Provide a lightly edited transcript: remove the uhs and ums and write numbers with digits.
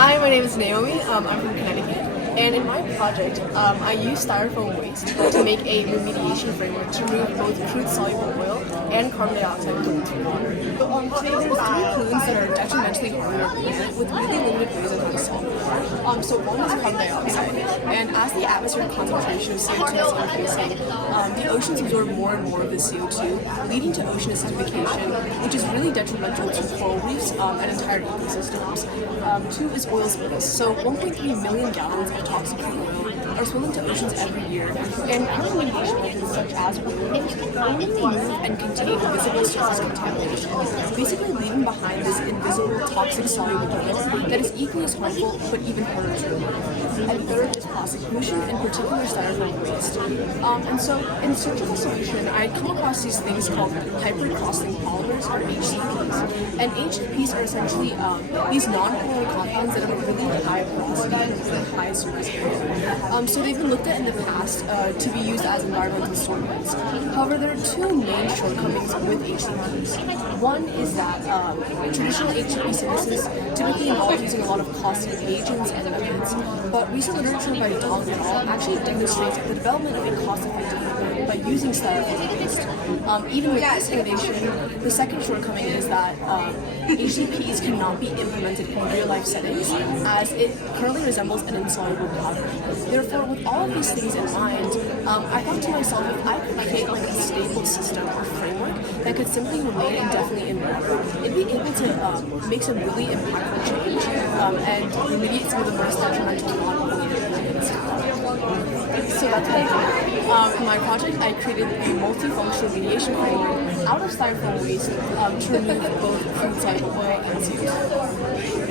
Hi, my name is Naomi. I'm from Connecticut, and in my project, I used styrofoam waste to make a remediation framework to remove both crude soluble oil and carbon dioxide from water. Today, there's three pollutants that are detrimentally harming our planet with really limited ways on how to solve them. So one is carbon dioxide, and as the atmospheric concentration of CO2 is increasing, the oceans absorb more and more of the CO2, leading to ocean acidification, which is really detrimental to coral reefs and entire ecosystems. Two is oil spills. So 1.3 million gallons of toxic crude oil are spilled into oceans every year, and current remediation methods such as removals only remove and contain visible surface contamination, basically leaving behind this invisible toxic soluble oil that is equally as harmful but even harder to remove. And third is plastic pollution, in particular styrofoam waste. And so in search of a solution, I had come across these things called hypercrossing polymers, or HCPs. And HCPs are essentially these non-polar compounds that have a really high porosity and really high surface area. So they've been looked at in the past to be used as environmental sorbents. However, there are two main shortcomings with HCPs. One is that traditional HCP synthesis typically involves using a lot of costly reagents and methods, but recent literature by Tom et al. Actually demonstrates the development of a cost-effective method by using styrofoam waste. Even with this innovation, the second shortcoming is that HCPs cannot be implemented in real-life settings, as it currently resembles an insoluble powder. Therefore, with all of these things in mind, I thought to myself, if I could create like a stable system or framework that could simply remain indefinitely in water, it'd be able to make some really impactful change and remediate some of the most detrimental non-pollutants. So that's what I did. For my project, I created a multi-functional remediation framework out of styrofoam waste to remove both crude soluble oil and CO2.